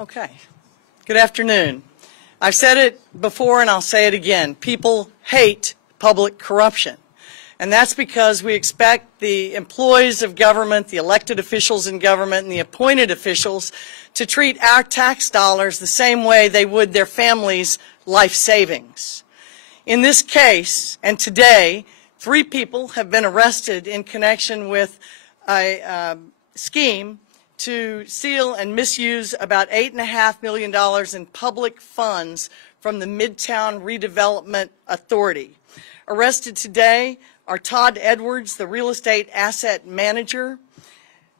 Okay. Good afternoon. I've said it before and I'll say it again. People hate public corruption. And that's because we expect the employees of government, the elected officials in government, and the appointed officials to treat our tax dollars the same way they would their families' life savings. In this case, and today, 3 people have been arrested in connection with a scheme to steal and misuse about $8.5 million in public funds from the Midtown Redevelopment Authority. Arrested today are Todd Edwards, the real estate asset manager,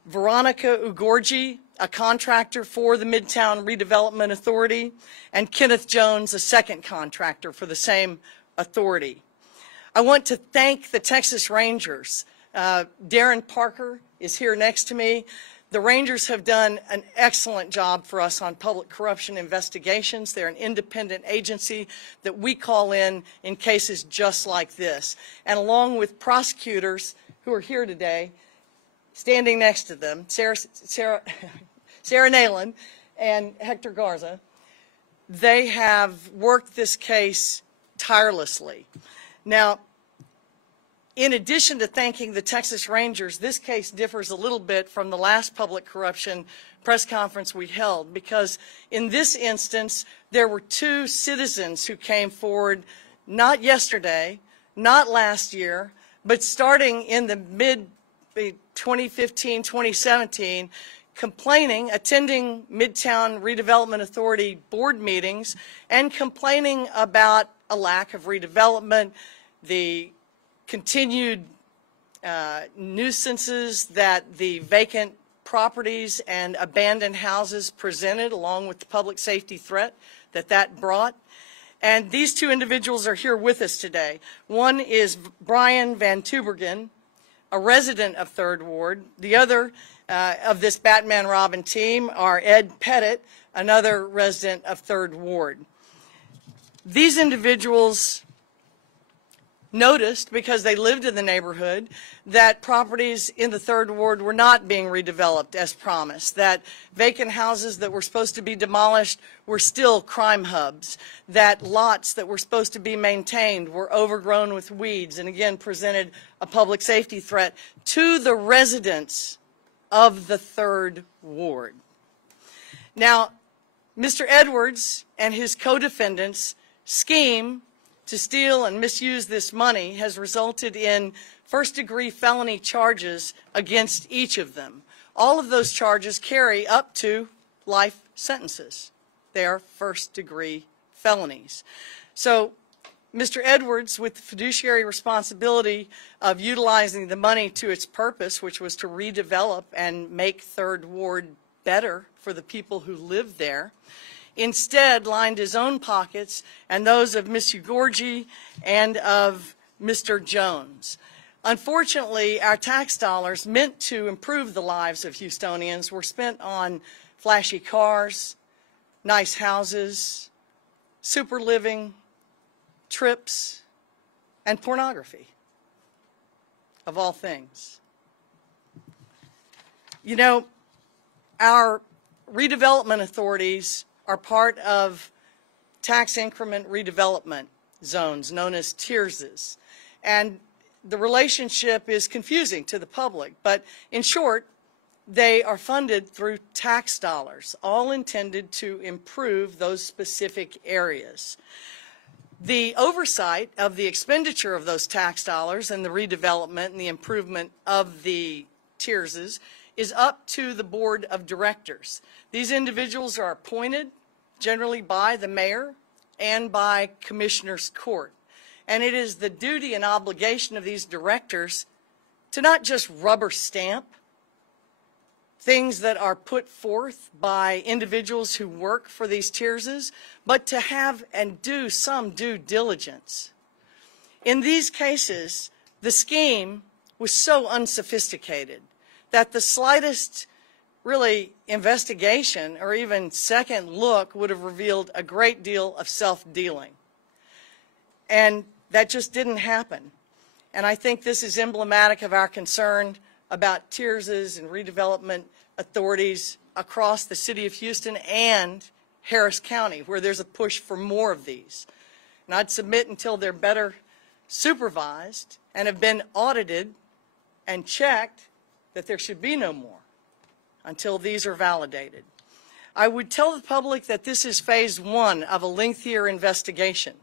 Veronica Ugorji, a contractor for the Midtown Redevelopment Authority, and Kenneth Jones, a second contractor for the same authority. I want to thank the Texas Rangers. Darren Parker is here next to me. The Rangers have done an excellent job for us on public corruption investigations. They're an independent agency that we call in cases just like this. And along with prosecutors who are here today, standing next to them, Sarah Nalen and Hector Garza, they have worked this case tirelessly. Now, in addition to thanking the Texas Rangers, this case differs a little bit from the last public corruption press conference we held, because in this instance, there were 2 citizens who came forward, not yesterday, not last year, but starting in the mid-2015, 2017, attending Midtown Redevelopment Authority board meetings and complaining about a lack of redevelopment, the continued nuisances that the vacant properties and abandoned houses presented, along with the public safety threat that brought. And these 2 individuals are here with us today. One is Brian Van Tubergen, a resident of 3rd Ward. The other of this Batman Robin team are Ed Pettit, another resident of 3rd Ward. These individuals noticed, because they lived in the neighborhood, that properties in the 3rd Ward were not being redeveloped as promised, that vacant houses that were supposed to be demolished were still crime hubs, that lots that were supposed to be maintained were overgrown with weeds, and again presented a public safety threat to the residents of the 3rd Ward. Now, Mr. Edwards and his co-defendants' scheme to steal and misuse this money has resulted in first-degree felony charges against each of them. All of those charges carry up to life sentences. They are first-degree felonies. So Mr. Edwards, with the fiduciary responsibility of utilizing the money to its purpose, which was to redevelop and make 3rd Ward better for the people who live there, instead lined his own pockets and those of Ms. Ugorji and of Mr. Jones. Unfortunately, our tax dollars meant to improve the lives of Houstonians were spent on flashy cars, nice houses, super living, trips, and pornography, of all things. You know, our redevelopment authorities are part of tax increment redevelopment zones known as TIRZs. And the relationship is confusing to the public, but in short, they are funded through tax dollars, all intended to improve those specific areas. The oversight of the expenditure of those tax dollars and the redevelopment and the improvement of the TIRZs is up to the board of directors. These individuals are appointed generally by the mayor and by commissioner's court. And it is the duty and obligation of these directors to not just rubber stamp things that are put forth by individuals who work for these TIRZs, but to have and do some due diligence. In these cases, the scheme was so unsophisticated that the slightest really investigation or even second look would have revealed a great deal of self-dealing. And that just didn't happen. And I think this is emblematic of our concern about TIRZs and redevelopment authorities across the city of Houston and Harris County, where there's a push for more of these. And I'd submit until they're better supervised and have been audited and checked that there should be no more until these are validated. I would tell the public that this is phase one of a lengthier investigation,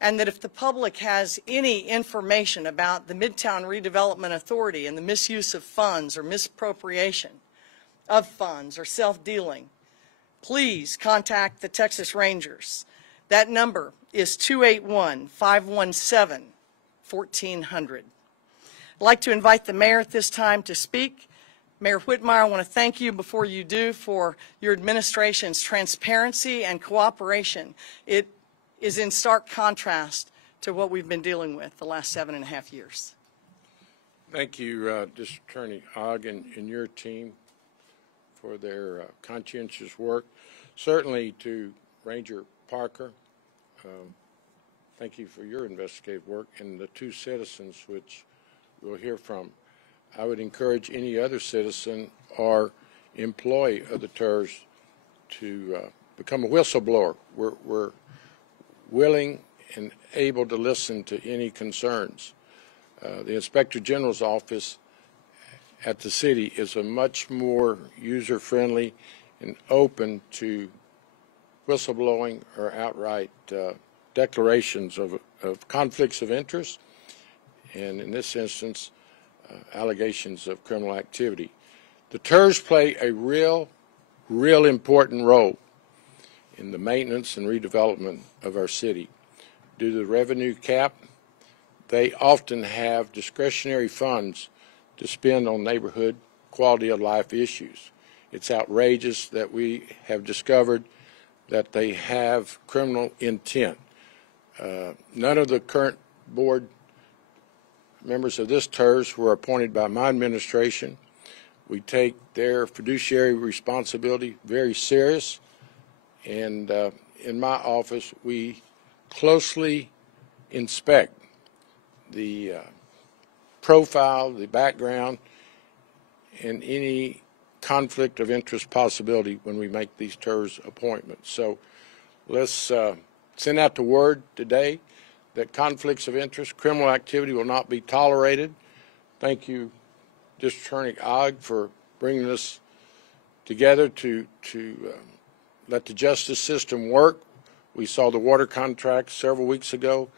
and that if the public has any information about the Midtown Redevelopment Authority and the misuse of funds or misappropriation of funds or self-dealing, please contact the Texas Rangers. That number is 281-517-1400. I'd like to invite the mayor at this time to speak. Mayor Whitmire, I want to thank you before you do for your administration's transparency and cooperation. It is in stark contrast to what we've been dealing with the last 7.5 years. Thank you, District Attorney Ogg and your team for their conscientious work. Certainly to Ranger Parker, thank you for your investigative work, and the two citizens which we'll hear from. I would encourage any other citizen or employee of the TERS to become a whistleblower. We're willing and able to listen to any concerns. The Inspector General's office at the city is a much more user-friendly and open to whistleblowing or outright declarations of conflicts of interest, and in this instance, allegations of criminal activity. The TERS play a real important role in the maintenance and redevelopment of our city. Due to the revenue cap, they often have discretionary funds to spend on neighborhood quality of life issues. It's outrageous that we have discovered that they have criminal intent. None of the current board members of this TERS were appointed by my administration. We take their fiduciary responsibility very serious, and in my office we closely inspect the profile, the background, and any conflict of interest possibility when we make these TERS appointments. So let's send out the word today that conflicts of interest, criminal activity will not be tolerated. Thank you, District Attorney Ogg, for bringing us together to let the justice system work. We saw the water contract several weeks ago.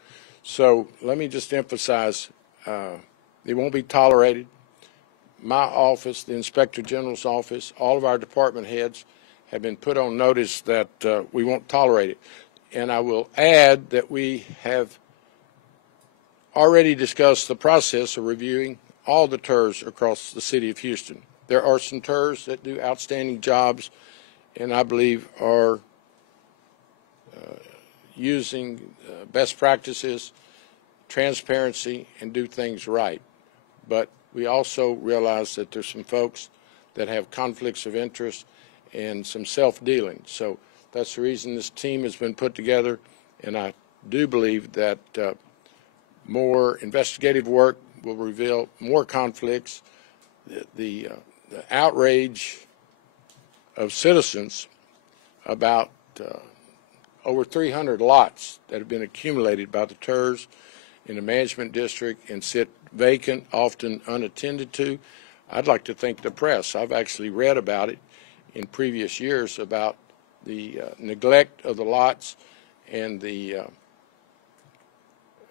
So let me just emphasize, it won't be tolerated. My office, the Inspector General's office, all of our department heads have been put on notice that we won't tolerate it. And I will add that we have already discussed the process of reviewing all the TERS across the city of Houston. There are some TERS that do outstanding jobs and I believe are using best practices, transparency, and do things right. But we also realize that there's some folks that have conflicts of interest and some self-dealing. So that's the reason this team has been put together, and I do believe that more investigative work will reveal more conflicts. The outrage of citizens about over 300 lots that have been accumulated by the TERS in the management district and sit vacant, often unattended to. I'd like to thank the press. I've actually read about it in previous years about the neglect of the lots and the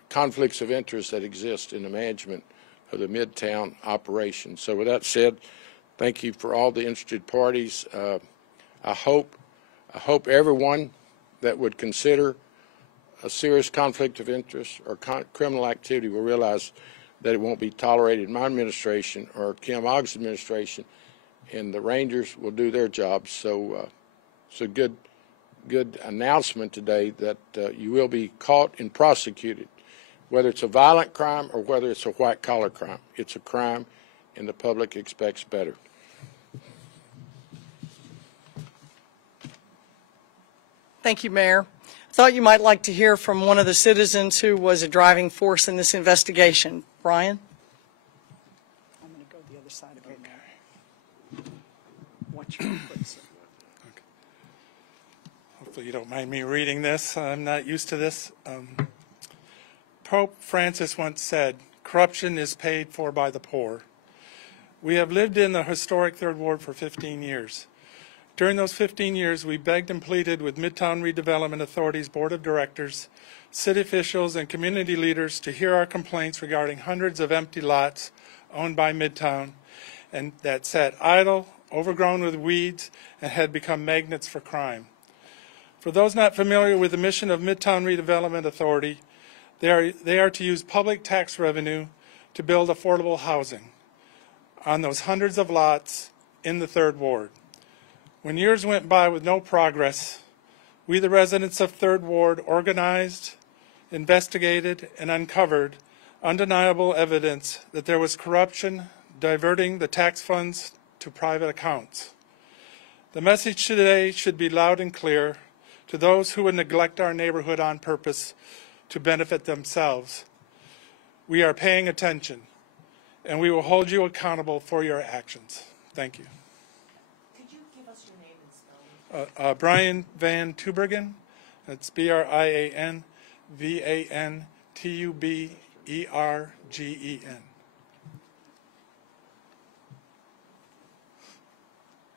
conflicts of interest that exist in the management of the Midtown operation. So with that said, thank you for all the interested parties. I hope everyone that would consider a serious conflict of interest or criminal activity will realize that it won't be tolerated in my administration or Kim Ogg's administration, and the Rangers will do their job. So it's a good announcement today that you will be caught and prosecuted, whether it's a violent crime or whether it's a white-collar crime. It's a crime, and the public expects better. Thank you, Mayor. I thought you might like to hear from one of the citizens who was a driving force in this investigation. Brian? I'm going to go the other side of it. Watch your foot, sir. Hopefully you don't mind me reading this. I'm not used to this. Pope Francis once said, "Corruption is paid for by the poor." We have lived in the historic Third Ward for 15 years. During those 15 years, we begged and pleaded with Midtown Redevelopment Authority's Board of Directors, city officials, and community leaders to hear our complaints regarding hundreds of empty lots owned by Midtown and that sat idle, overgrown with weeds, and had become magnets for crime. For those not familiar with the mission of Midtown Redevelopment Authority, they are to use public tax revenue to build affordable housing on those hundreds of lots in the Third Ward. When years went by with no progress, we, the residents of Third Ward, organized, investigated, and uncovered undeniable evidence that there was corruption diverting the tax funds to private accounts. The message today should be loud and clear to those who would neglect our neighborhood on purpose to benefit themselves. We are paying attention, and we will hold you accountable for your actions. Thank you. Could you give us your name and spelling? Brian Van Tubergen. That's BrianTubergen.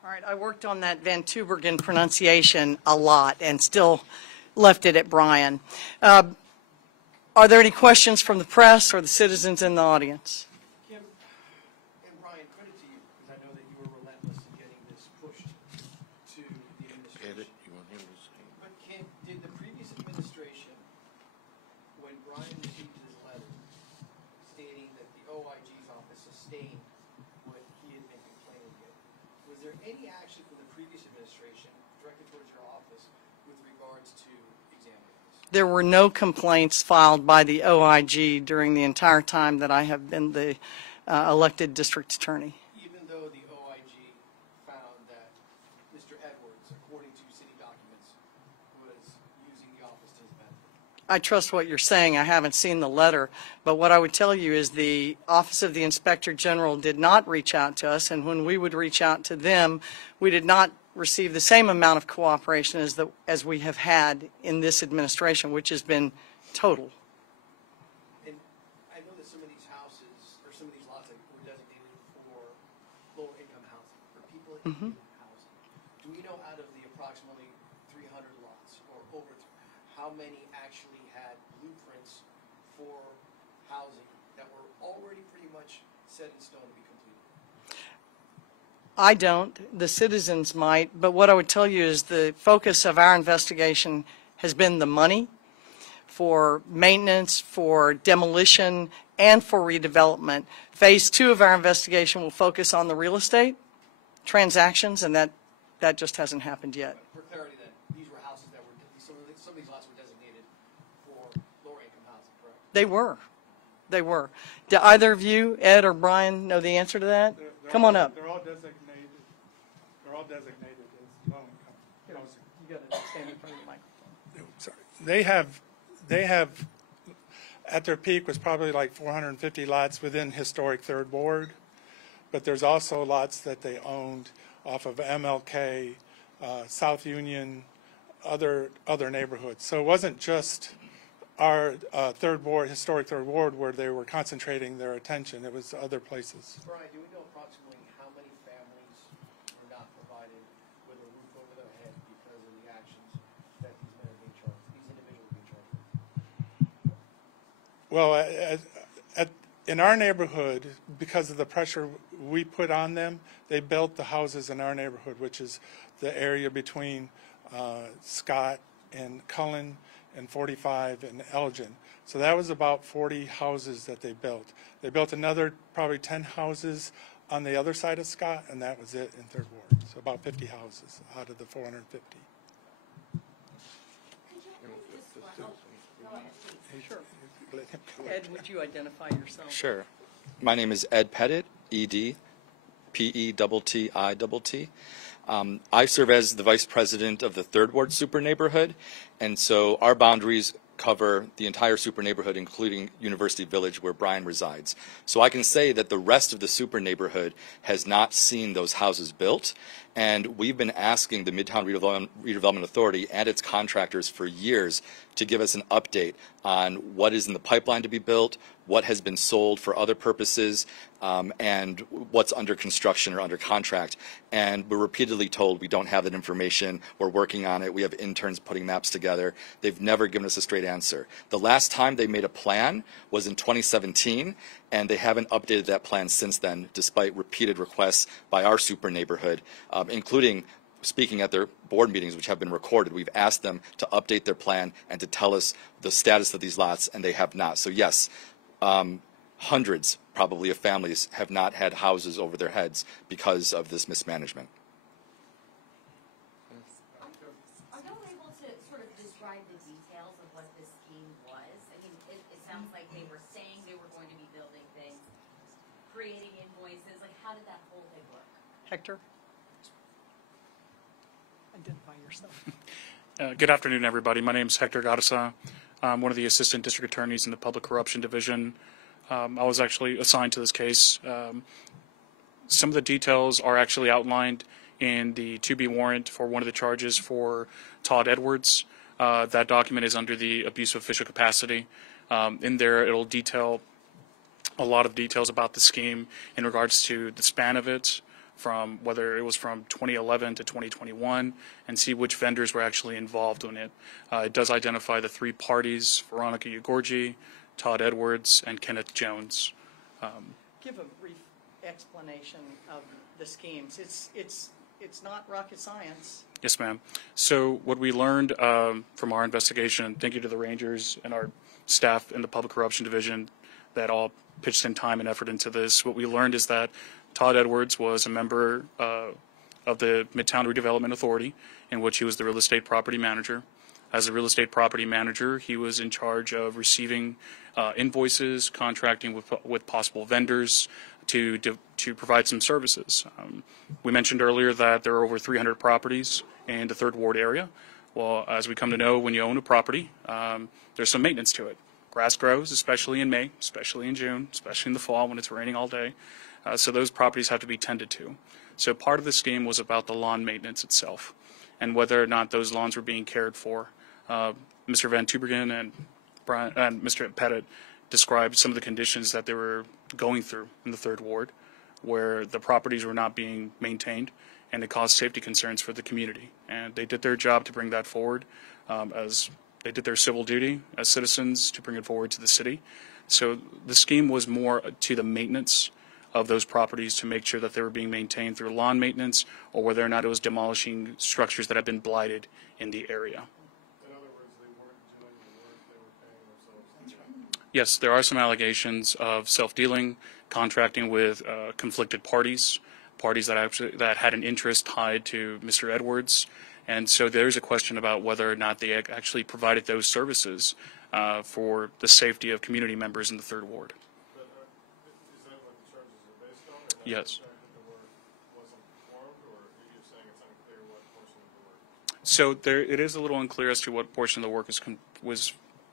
All right, I worked on that Van Tubergen pronunciation a lot and still left it at Brian. Are there any questions from the press or the citizens in the audience? Kim and Brian, credit to you, because I know that you were relentless in getting this pushed to the administration. You want him to say? But Kim, did the previous administration, when Brian received his letter stating that the OIG's office sustained what he had been complaining of, was there any action from the previous administration directed towards your office with regards to examining this? There were no complaints filed by the OIG during the entire time that I have been the elected district attorney. Even though the OIG found that Mr. Edwards, according to city documents, was using the office to his benefit? I trust what you're saying. I haven't seen the letter, but what I would tell you is the Office of the Inspector General did not reach out to us, and when we would reach out to them, we did not receive the same amount of cooperation as we have had in this administration, which has been total. And I know that some of these houses, or some of these lots were designated for lower income housing, for people in need of housing. Do we know out of the approximately 300 lots, or over, how many actually had blueprints for housing that were already pretty much set in stone to be completed? I don't. The citizens might. But what I would tell you is the focus of our investigation has been the money for maintenance, for demolition, and for redevelopment. Phase 2 of our investigation will focus on the real estate transactions, and that just hasn't happened yet. For clarity then, these were houses that were, some of these lots were designated for lower income housing, correct? They were. They were. Do either of you, Ed or Brian, know the answer to that? Come on up. They're all designated. They're all designated as low income housing. You got to stand in front of the microphone. Sorry. They have, at their peak was probably like 450 lots within historic Third Ward, but there's also lots that they owned off of MLK, South Union, other neighborhoods. So it wasn't just our Third Ward, historic Third Ward, where they were concentrating their attention. It was other places. Brian, do we know approximately how many families were not provided with a roof over their head because of the actions that these men are being charged, these individuals are being charged with? Well, in our neighborhood, because of the pressure we put on them, they built the houses in our neighborhood, which is the area between Scott and Cullen and 45 and Elgin. So that was about 40 houses that they built. They built another probably 10 houses on the other side of Scott, and that was it in Third Ward. So about 50 houses out of the 450. Ed, would you identify yourself? Sure. My name is Ed Pettit, E-D, P-E-T-T-I-T-T. I serve as the Vice President of the Third Ward Super Neighborhood, and so our boundaries cover the entire super neighborhood, including University Village, where Brian resides. So I can say that the rest of the super neighborhood has not seen those houses built, And we've been asking the Midtown Redevelopment Authority and its contractors for years to give us an update on what is in the pipeline to be built, what has been sold for other purposes, and what's under construction or under contract. And we're repeatedly told we don't have that information, we're working on it, we have interns putting maps together. They've never given us a straight answer. The last time they made a plan was in 2017, and they haven't updated that plan since then, despite repeated requests by our super neighborhood, including speaking at their board meetings, which have been recorded. We've asked them to update their plan and to tell us the status of these lots, and they have not. So yes, hundreds probably of families have not had houses over their heads because of this mismanagement. Are y'all able to sort of describe the details of what this scheme was? I mean, it sounds like they were saying they were going to be building things, creating invoices. Like, how did that whole thing work? Hector? Identify yourself. Good afternoon, everybody. My name is Hector Garza. I'm one of the assistant district attorneys in the Public Corruption Division. I was actually assigned to this case. Some of the details are actually outlined in the to-be warrant for one of the charges for Todd Edwards. That document is under the abuse of official capacity. In there, it'll detail a lot of details about the scheme in regards to the span of it, from whether it was from 2011 to 2021, and see which vendors were actually involved in it. It does identify the three parties: Veronica Ugorji, Todd Edwards, and Kenneth Jones. Give a brief explanation of the schemes. It's not rocket science. Yes, ma'am. So what we learned from our investigation, and thank you to the Rangers and our staff in the Public Corruption Division that all pitched in time and effort into this, what we learned is that Todd Edwards was a member of the Midtown Redevelopment Authority, in which he was the real estate property manager. As a real estate property manager, he was in charge of receiving invoices, contracting with possible vendors to provide some services. We mentioned earlier that there are over 300 properties in the Third Ward area. Well, as we come to know, when you own a property, there's some maintenance to it. Grass grows, especially in May, especially in June, especially in the fall when it's raining all day. So those properties have to be tended to. So part of the scheme was about the lawn maintenance itself and whether or not those lawns were being cared for. Mr. Van Tubergen and Mr. Pettit described some of the conditions that they were going through in the Third Ward, where the properties were not being maintained, and it caused safety concerns for the community. And they did their job to bring that forward, as they did their civil duty as citizens to bring it forward to the city. So the scheme was more to the maintenance of those properties to make sure that they were being maintained through lawn maintenance, or whether or not it was demolishing structures that had been blighted in the area. In other words, they weren't doing the work, they were paying themselves. Yes, there are some allegations of self-dealing, contracting with conflicted parties that had an interest tied to Mr. Edwards. And so there's a question about whether or not they actually provided those services for the safety of community members in the Third Ward. But is that what the charges are based on? Or Yes. The fact that the work wasn't performed, or are you saying it's unclear what portion of the work? So it is a little unclear as to what portion of the work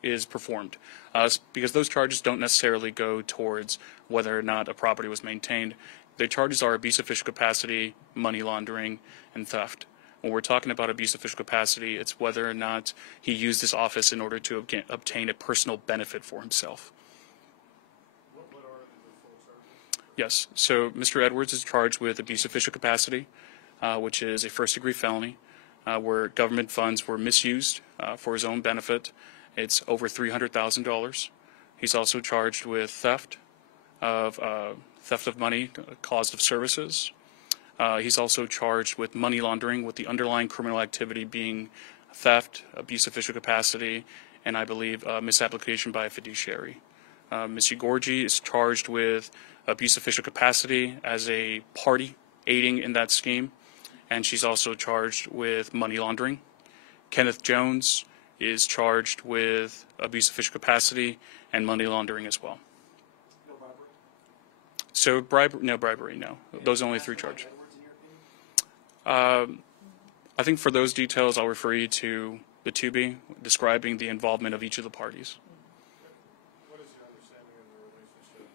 is performed, because those charges don't necessarily go towards whether or not a property was maintained. The charges are abuse of official capacity, money laundering, and theft. When we're talking about abuse of official capacity, it's whether or not he used his office in order to obtain a personal benefit for himself. What are the full charges? Yes. So Mr. Edwards is charged with abuse of official capacity, which is a first-degree felony, where government funds were misused for his own benefit. It's over $300,000. He's also charged with theft of money caused of services. He's also charged with money laundering, with the underlying criminal activity being theft, abuse of official capacity, and I believe misapplication by a fiduciary. Ms. Ugorji is charged with abuse of official capacity as a party aiding in that scheme, and she's also charged with money laundering. Kenneth Jones is charged with abuse of official capacity and money laundering as well. No bribery? So no bribery, no. Those are only three charges. Edwards, in your opinion? I think for those details, I'll refer you to the 2B describing the involvement of each of the parties. What is your understanding of the relationship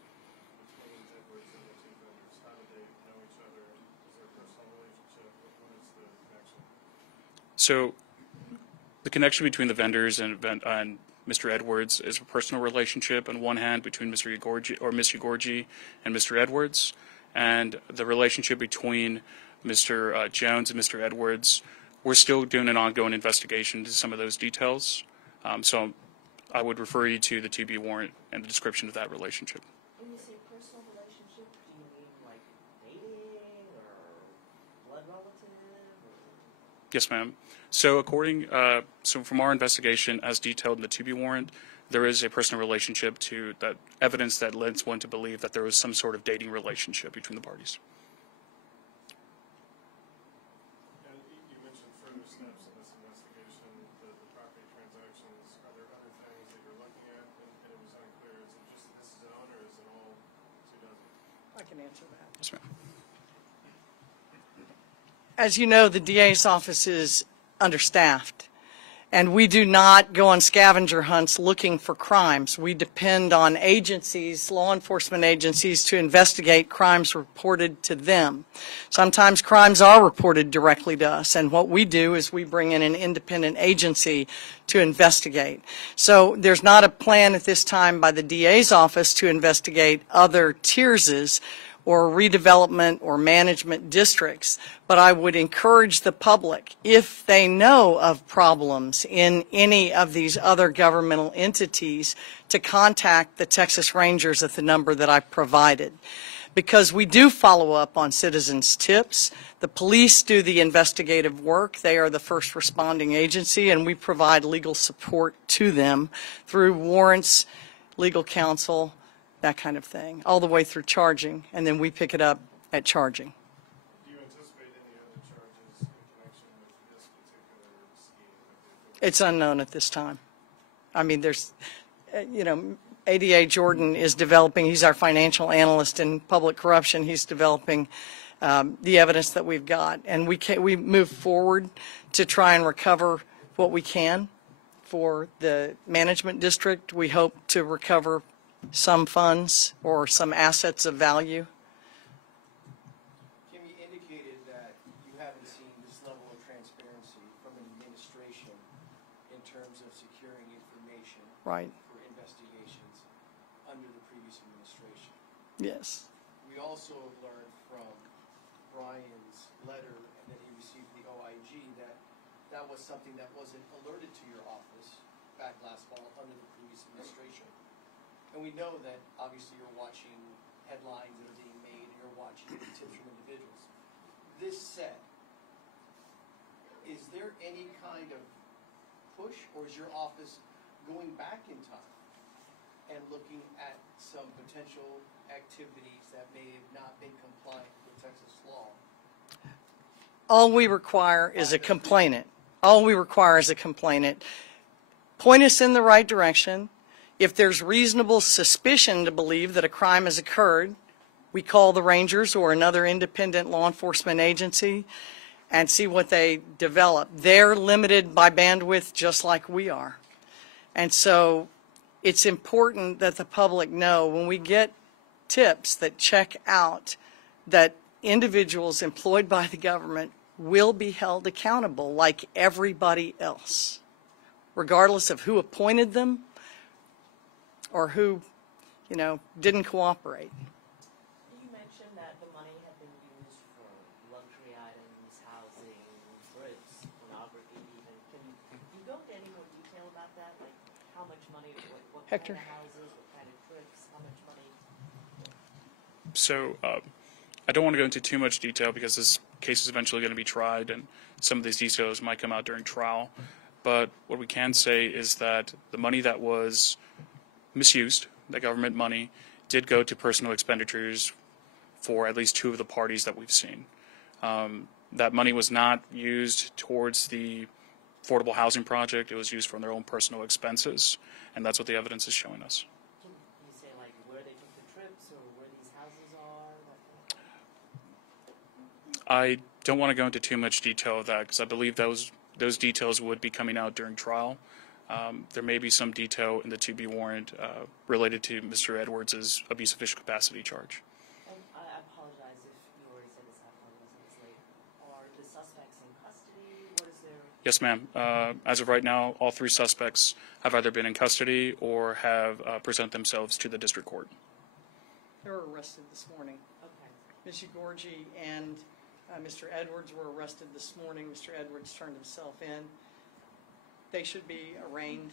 between Edwards and the two vendors? How do they know each other? Is there a personal relationship? So the connection between the vendors and Mr. Edwards is a personal relationship on one hand between Ms. Ugorji and Mr. Edwards, and the relationship between Mr. Jones and Mr. Edwards, we're still doing an ongoing investigation into some of those details. So I would refer you to the 2B warrant and the description of that relationship. When you say personal relationship, do you mean like dating or blood relative? Yes, ma'am. So so from our investigation, as detailed in the 2B warrant, there is a personal relationship to that evidence that leads one to believe that there was some sort of dating relationship between the parties. And you mentioned further steps in this investigation, the property transactions. Are there other things that you're looking at? And it was unclear. Is it just this zone or is it all 2 dozen? I can answer that. Yes, ma'am. As you know, the DA's office is understaffed, and we do not go on scavenger hunts looking for crimes. We depend on agencies, law enforcement agencies, to investigate crimes reported to them. Sometimes crimes are reported directly to us, and what we do is we bring in an independent agency to investigate. So there's not a plan at this time by the DA's office to investigate other tiers or redevelopment or management districts, but I would encourage the public, if they know of problems in any of these other governmental entities, to contact the Texas Rangers at the number that I provided. Because we do follow up on citizens' tips. The police do the investigative work. They are the first responding agency, and we provide legal support to them through warrants, legal counsel, that kind of thing, all the way through charging, and then we pick it up at charging. Do you anticipate any other charges in connection with this particular scheme? It's unknown at this time. I mean, there's, ADA Jordan is developing, he's our financial analyst in public corruption, he's developing the evidence that we've got, and we move forward to try and recover what we can for the management district. We hope to recover some funds or some assets of value. Kim, you indicated that you haven't seen this level of transparency from an administration in terms of securing information Right. for investigations under the previous administration. Yes. We also have learned from Brian's letter and that he received the OIG that that was something that wasn't alerted to your office back last fall under the previous administration. And we know that obviously you're watching headlines that are being made and you're watching tips from individuals. This said, is there any kind of push, or is your office going back in time and looking at some potential activities that may have not been compliant with Texas law? All we require is a complainant. All we require is a complainant. Point us in the right direction. If there's reasonable suspicion to believe that a crime has occurred, we call the Rangers or another independent law enforcement agency and see what they develop. They're limited by bandwidth just like we are. And so it's important that the public know when we get tips that check out that individuals employed by the government will be held accountable like everybody else, regardless of who appointed them or who, didn't cooperate. You mentioned that the money had been used for luxury items, housing, trips, pornography even. Can you go into any more detail about that? Like how much money, what Hector? kind of houses, what kind of trips, how much money? So I don't want to go into too much detail because this case is eventually going to be tried and some of these details might come out during trial. But what we can say is that the money that was misused, the government money, did go to personal expenditures for at least 2 of the parties that we've seen. That money was not used towards the affordable housing project. It was used for their own personal expenses, and that's what the evidence is showing us. Can you say like where they took the trips or where these houses are? That kind of thing? I don't want to go into too much detail of that because I believe those details would be coming out during trial. There may be some detail in the 2B warrant related to Mr. Edwards' abuse of official capacity charge. And I apologize if you already said this, I apologize if it's late. Are the suspects in custody? What is their Yes, ma'am. As of right now, all 3 suspects have either been in custody or have presented themselves to the district court. They were arrested this morning. Okay. Ms. Ugorji and Mr. Edwards were arrested this morning. Mr. Edwards turned himself in. They should be arraigned,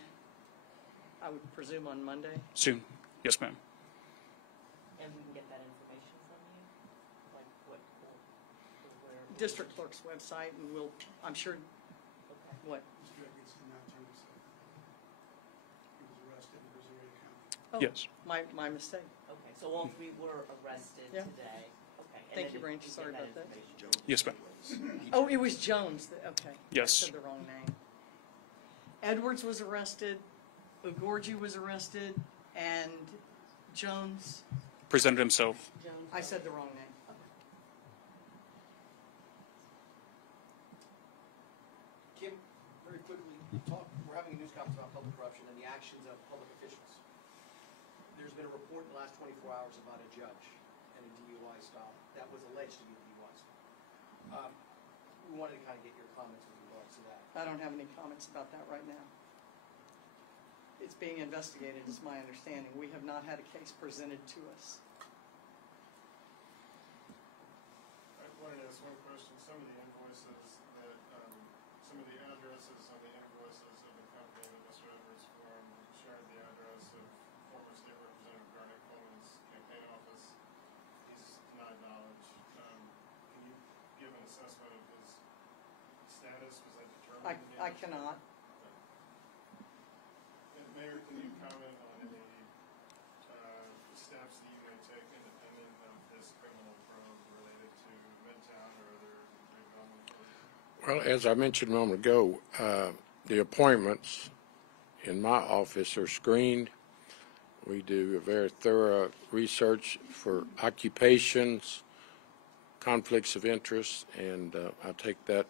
I would presume, on Monday. Soon. Yes, ma'am. And we can get that information from you? Like what, or where? District clerk's website, and we'll, I'm sure, Okay. what? Mr. Edwards did not turn himself in. He was arrested in Missouri County. Oh, Yes. My mistake. Okay, so all 3 were arrested Yeah. today? Okay. and Thank then you, Branch. we get Sorry about that. information. Yes, ma'am. Oh, it was Jones. Okay. Yes. I said the wrong name. Edwards was arrested, Ugorji was arrested, and Jones, Presented himself. Jones, I said the wrong name. Kim, very quickly, we're having a news conference about public corruption and the actions of public officials. There's been a report in the last 24 hours about a judge and a DUI stop that was alleged to be a DUI stop. We wanted to kind of get your comments with regards to that. I don't have any comments about that right now. It's being investigated, is my understanding. We have not had a case presented to us. I wanted to ask one question. Some of the invoices that, some of the addresses on the invoices of the company that Mr. Edwards formed shared the address of former State Representative Garnett Coleman's campaign office. He's denied knowledge. Can you give an assessment of his status? Was that determined? I cannot. And Mayor, can you comment on any steps that you may take independent of this criminal probe related to Midtown or other redevelopment authorities? Well, as I mentioned a moment ago, the appointments in my office are screened. We do a very thorough research for occupations, conflicts of interest, and I take that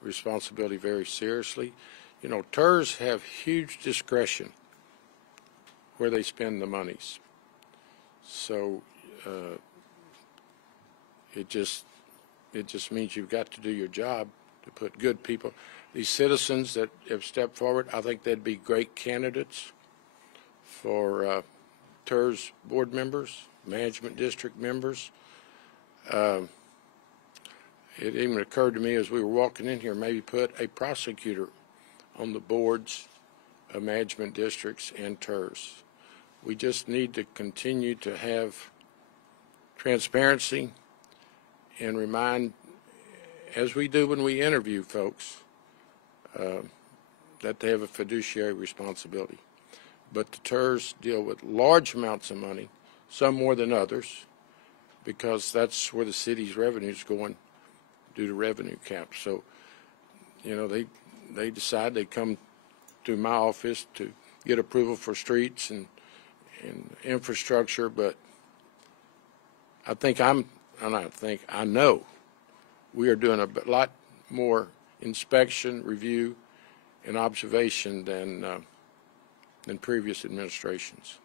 responsibility very seriously. You know, TERS have huge discretion where they spend the monies. So it just means you've got to do your job to put good people. These citizens that have stepped forward, I think they'd be great candidates for TERS board members, management district members. It even occurred to me as we were walking in here, maybe put a prosecutor on the boards of management districts and TERS. We just need to continue to have transparency and remind, as we do when we interview folks, that they have a fiduciary responsibility. But the TERS deal with large amounts of money, some more than others, because that's where the city's revenue is going due to revenue caps. So, you know, they decide, they come to my office to get approval for streets and infrastructure, but I know we are doing a lot more inspection, review, and observation than previous administrations.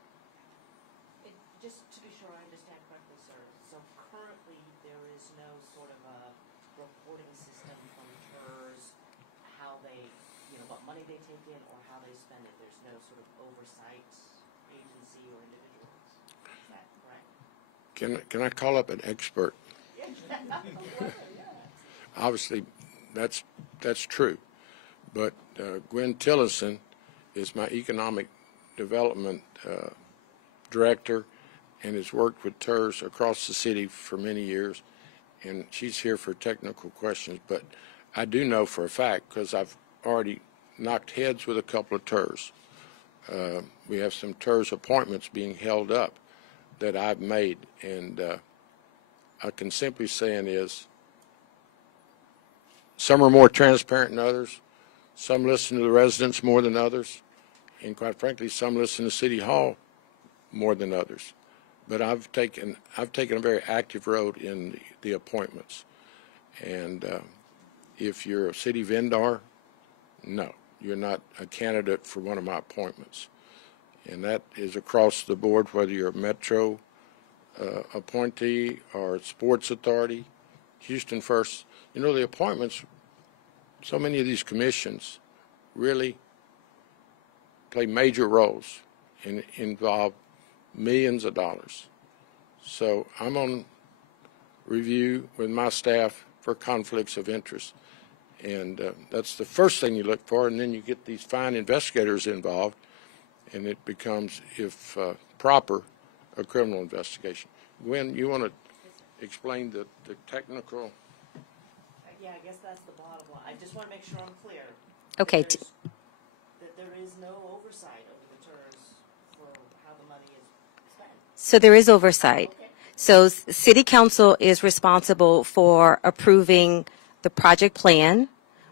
Just to be sure I understand correctly, sir, so currently there is no sort of a reporting system from TERS, how they, you know, what money they take in or how they spend it. There's no sort of oversight agency or individuals. Is that correct? Can I call up an expert? Obviously, that's true, but Gwen Tillison is my economic development director and has worked with TERS across the city for many years, and she's here for technical questions. But I do know for a fact, because I've already knocked heads with a couple of TERS. We have some TERS appointments being held up that I've made, and I can simply say is some are more transparent than others, some listen to the residents more than others, and quite frankly, some listen to City Hall more than others. But I've taken a very active role in the appointments. And if you're a city vendor, no, you're not a candidate for one of my appointments. And that is across the board, whether you're a Metro appointee or Sports Authority, Houston First. You know, the appointments so many of these commissions really play major roles and involve millions of dollars. So I'm on review with my staff for conflicts of interest. And that's the first thing you look for, and then you get these fine investigators involved, and it becomes, if proper, a criminal investigation. Gwen, you want to explain the technical? Yeah, I guess that's the bottom line. I just want to make sure I'm clear. Okay. That there is no oversight over the TERS for how the money is spent. So there is oversight. Okay. So City Council is responsible for approving the project plan,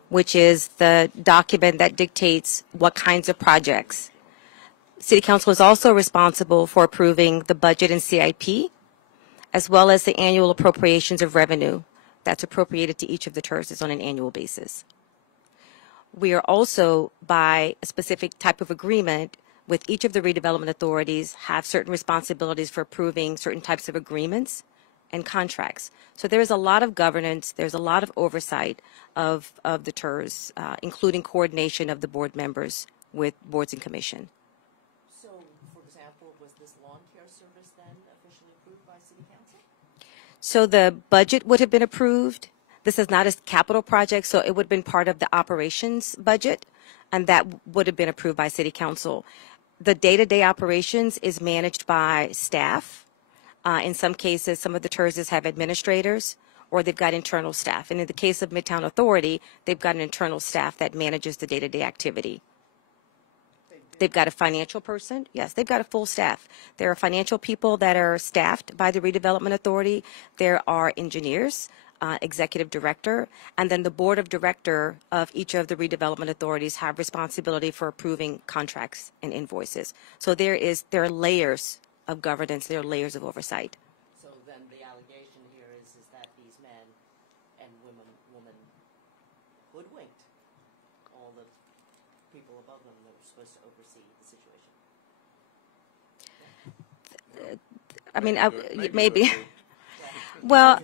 which is the document that dictates what kinds of projects. City Council is also responsible for approving the budget and CIP, as well as the annual appropriations of revenue that's appropriated to each of the TERSs on an annual basis. We are also, by a specific type of agreement with each of the redevelopment authorities, have certain responsibilities for approving certain types of agreements and contracts. So there is a lot of governance, there's a lot of oversight of the TERS, including coordination of the board members with boards and commission. So, for example, was this lawn care service then officially approved by City Council? So the budget would have been approved. This is not a capital project, so it would have been part of the operations budget, and that would have been approved by City Council. The day-to-day operations is managed by staff. In some cases, some of the TERSs have administrators, or they've got internal staff. And in the case of Midtown Authority, they've got an internal staff that manages the day-to-day activity. They've got a financial person. Yes, they've got a full staff. There are financial people that are staffed by the Redevelopment Authority. There are engineers, executive director, and then the board of director of each of the redevelopment authorities have responsibility for approving contracts and invoices. So there are layers of governance, there are layers of oversight. So then the allegation here is that these men and women hoodwinked all the people above them that were supposed to oversee the situation. I mean, maybe. Well,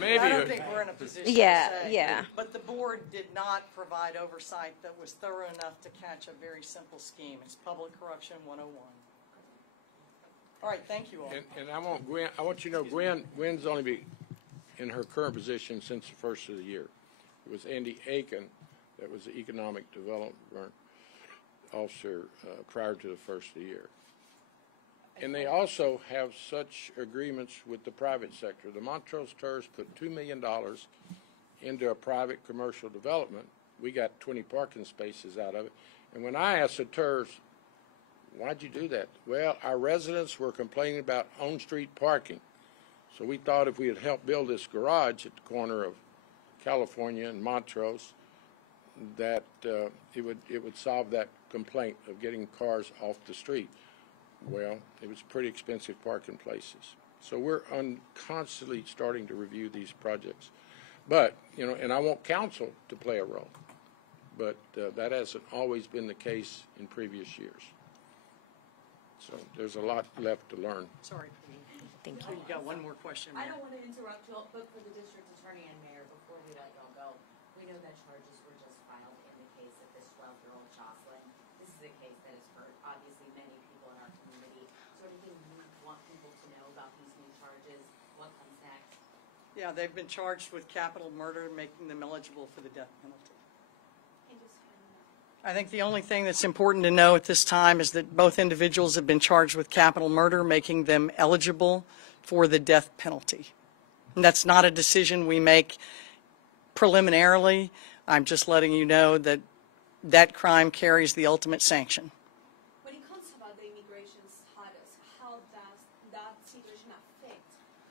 Maybe. I don't think we're in a position Yeah, to say. yeah. But the board did not provide oversight that was thorough enough to catch a very simple scheme. It's public corruption 101. All right, thank you all. And I want you to know, Gwen's only been in her current position since the first of the year. It was Andy Aiken that was the economic development officer prior to the first of the year. And they also have such agreements with the private sector. The Montrose TERS put $2 million into a private commercial development. We got 20 parking spaces out of it. And when I asked the TERS, why'd you do that? Well, our residents were complaining about on-street parking. So we thought if we had helped build this garage at the corner of California and Montrose, that it would solve that complaint of getting cars off the street. Well, it was pretty expensive parking places. So we're constantly starting to review these projects. But, and I want council to play a role. But that hasn't always been the case in previous years. So there's a lot left to learn. Sorry. Thank You got one more question, I Mayor. don't want to interrupt you, but for the district attorney and mayor, before we let y'all go, we know that charges were just filed in the case of this 12-year-old Jocelyn. This is a case that has hurt, obviously, many people in our community. Is there anything you want people to know about these new charges? What comes next? Yeah, they've been charged with capital murder, making them eligible for the death penalty. I think the only thing that's important to know at this time is that both individuals have been charged with capital murder, making them eligible for the death penalty. And that's not a decision we make preliminarily. I'm just letting you know that that crime carries the ultimate sanction. When it comes about the immigration status, how does that situation affect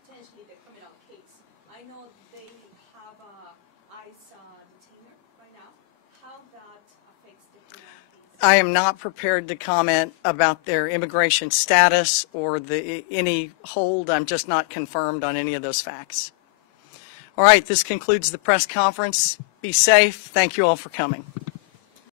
potentially the criminal case? I know they have a ICE detainer right now. How that affects the criminal case? I am not prepared to comment about their immigration status or any hold. I'm just not confirmed on any of those facts. All right, this concludes the press conference. Be safe. Thank you all for coming.